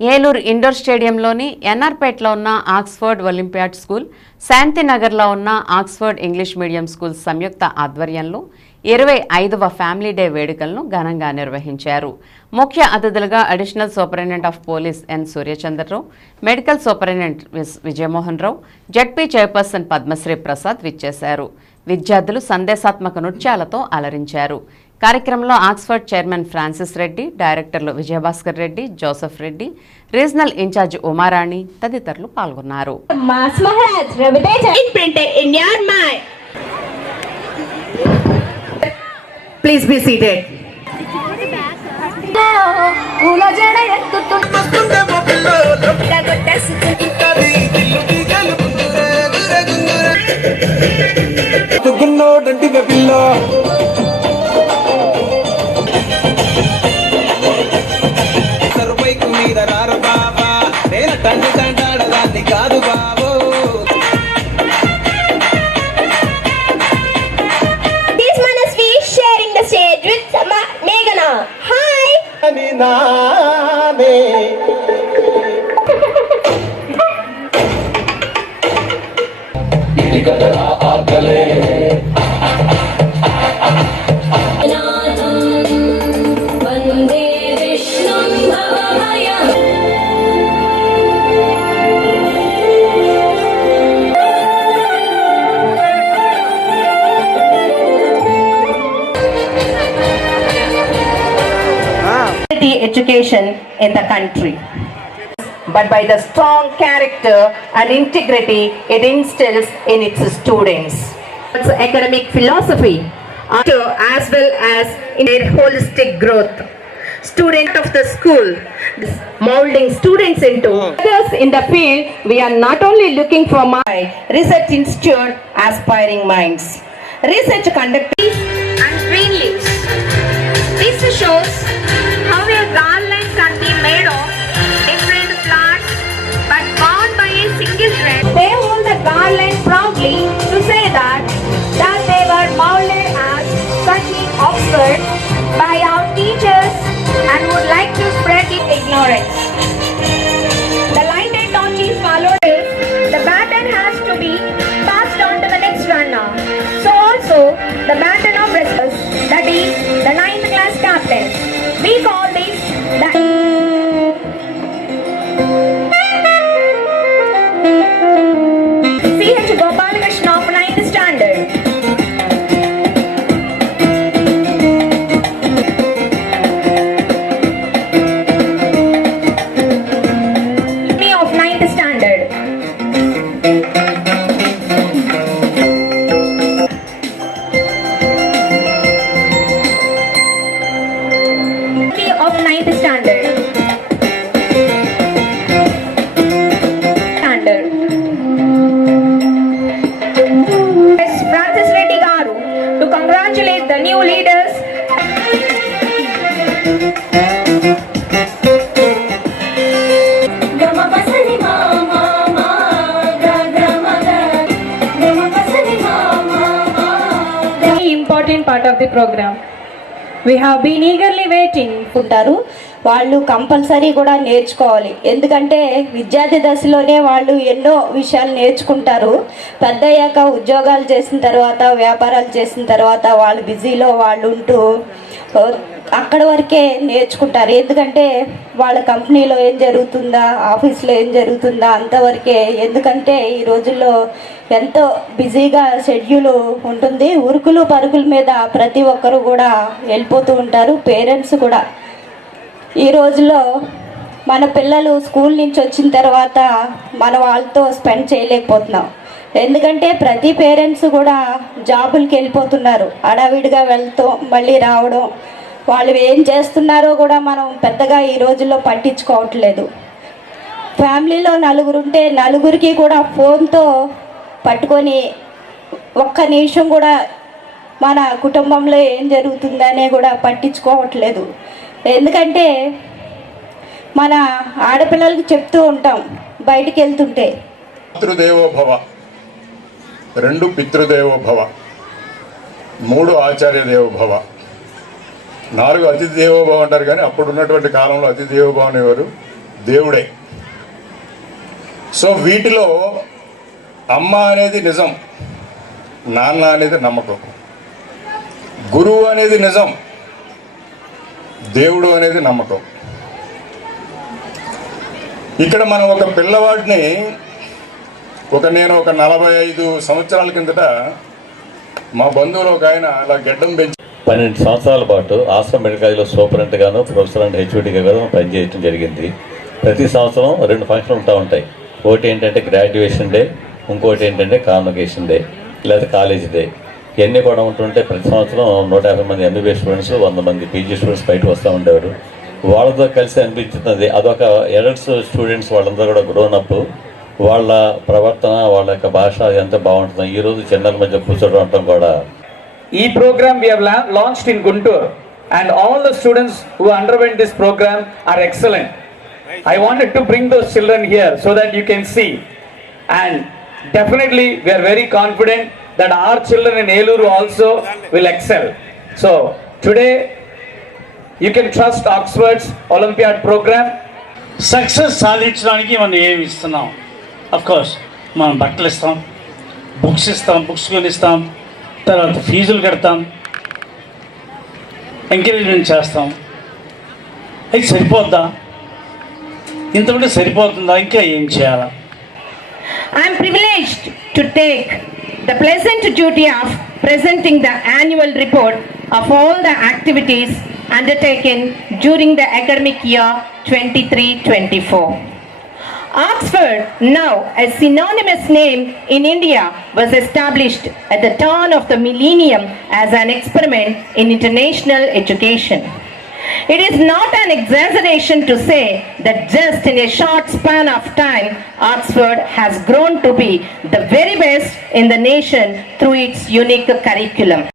Eluru indoor స్టేడియంలోని ఎన్ఆర్పేటలో ఉన్న Oxford olympiad school శాంతినగర్లో ఉన్న ఆక్స్ఫర్డ్ ఇంగ్లీష్ మీడియం స్కూల్ సంయుక్త ఆధ్వర్యంలో ఇరవై ఐదవ ఫ్యామిలీ డే వేడుకలను ఘనంగా నిర్వహించారు. ముఖ్య అతిథులుగా additional superintendent of police N Suryachandrarao medical superintendent Vijayamohan Rao ZP chairperson Padmasri Prasad విచ్చేశారు. విద్యార్థులు సందేశాత్మక నృత్యాలతో అలరించారు. కార్యక్రమంలో ఆక్స్ఫర్డ్ చైర్మన్ ఫ్రాన్సిస్ రెడ్డి డైరెక్టర్లు Vijayabhaskar Reddy Joseph Reddy regional incharge Umarani తదితరులు పాల్గొన్నారు Ravideja. Imprinted in తంటాడు దాన్ని కాదు బాబు. This Manasvi education in the country. But by the strong character and integrity it instills in its students. It's academic philosophy as well as in their holistic growth. Student of the school, molding students into others in the field, we are not only looking for my research institute aspiring minds. Research conducted and green leaves. This shows how the new leaders. Important part of the program. We have been eagerly waiting ఉంటారు వాళ్ళు compulsory కూడా నేర్చుకోవాలి. ఎందుకంటే విద్యార్థి దశలోనే వాళ్ళు ఎన్నో విషయాలు నేర్చుకుంటారు. పెద్దయ్యాక ఉద్యోగాలు చేసిన తర్వాత వ్యాపారాలు చేసిన తర్వాత వాళ్ళు బిజీలో వాళ్ళు ఉంటూ అక్కడ వరకే నేర్చుకుంటారు. ఎందుకంటే వాళ్ళ కంపెనీలో ఏం జరుగుతుందా ఆఫీస్లో ఏం జరుగుతుందా అంతవరకే ఎందుకంటే ఈ రోజుల్లో ఎంతో బిజీగా షెడ్యూల్ ఉంటుంది. ఉరుకులు పరుగుల మీద ప్రతి ఒక్కరు కూడా వెళ్ళిపోతూ ఉంటారు పేరెంట్స్ కూడా. ఈ రోజుల్లో మన పిల్లలు స్కూల్ నుంచి వచ్చిన తర్వాత మన వాళ్ళతో స్పెండ్ చేయలేకపోతున్నాం. ఎందుకంటే ప్రతి పేరెంట్స్ కూడా జాబులకి వెళ్ళిపోతున్నారు. అడావిడిగా వెళ్తూ మళ్ళీ రావడం. వాళ్ళు ఏం చేస్తున్నారో కూడా మనం పెద్దగా ఈ రోజుల్లో పట్టించుకోవట్లేదు. ఫ్యామిలీలో నలుగురు ఉంటే నలుగురికి కూడా ఫోన్తో పట్టుకొని ఒక్క నిమిషం కూడా మన కుటుంబంలో ఏం జరుగుతుందనే కూడా పట్టించుకోవట్లేదు. ఎందుకంటే మన ఆడపిల్లలకి చెప్తూ ఉంటాం బయటికి వెళ్తుంటే. రెండు పితృదేవో భవ మూడు ఆచార్య దేవోభవ నాలుగు అతిథి దేవోభవ అంటారు కానీ అప్పుడు ఉన్నటువంటి కాలంలో అతిథి దేవోభవ అనేవారు దేవుడే. సో వీటిలో అమ్మ అనేది నిజం నాన్న అనేది నమ్మకం గురువు అనేది నిజం దేవుడు అనేది నమ్మకం. ఇక్కడ మనం ఒక పిల్లవాడిని ఒక నేను ఒక నలభై ఐదు సంవత్సరాల కిందట మా బంధువులు ఒక ఆయన అలా గెడ్డం పెంచి పన్నెండు సంవత్సరాల పాటు ఆశ్రమ మెడికల్ కాలేజీలో ప్రొఫెసర్ అండ్ హెచ్ఓడిగా కూడా పనిచేయడం జరిగింది. ప్రతి సంవత్సరం రెండు ఫంక్షన్లు ఉంటా ఉంటాయి. ఒకటి ఏంటంటే గ్రాడ్యుయేషన్ డే ఇంకోటి ఏంటంటే కాన్వకేషన్ డే లేదా కాలేజ్ డే. ఇవన్నీ కూడా ఉంటుంటే ప్రతి సంవత్సరం నూట యాభై మంది ఎంబీబీఎస్ స్టూడెంట్స్ వంద మంది పీజీ స్టూడెంట్స్ బయటకు వస్తూ ఉండేవారు. వాళ్ళతో కలిసి అనిపించుతుంది అదొక ఎడల్ట్స్ స్టూడెంట్స్ వాళ్ళందరూ కూడా గ్రోన్ అప్ వాళ్ళ ప్రవర్తన వాళ్ళ యొక్క భాష ఎంత బాగుంటుందో ఈరోజు చిన్నల మధ్య కూర్చోవడం ఉండటం కూడా E have la- launched in Guntur and all the students who underwent this program are excellent. I wanted to bring those children here so that you can see. And definitely we are very confident that our children in Eluru also will excel. So today you can trust Oxford's Olympiad program success సాధించడానికి మనం ఏమి ఇస్తున్నాం course మనం బట్టలు ఇస్తాం books ఇస్తాం books కొనిస్తాం తర్వాత ఫీజులు కడతాం ఎంకరేజ్మెంట్ చేస్తాం. అది సరిపోద్దా? ఇంతకుంటే సరిపోతుందా? ఇంకా ఏం చేయాలా? I'm privilege to take the present duty of presenting the annual report of all the activities undertaken during the academic year twenty three twenty four Oxford, now a synonymous name in India, was established at the turn of the millennium as an experiment in international education. It is not an exaggeration to say that just in a short span of time, Oxford has grown to be the very best in the nation through its unique curriculum.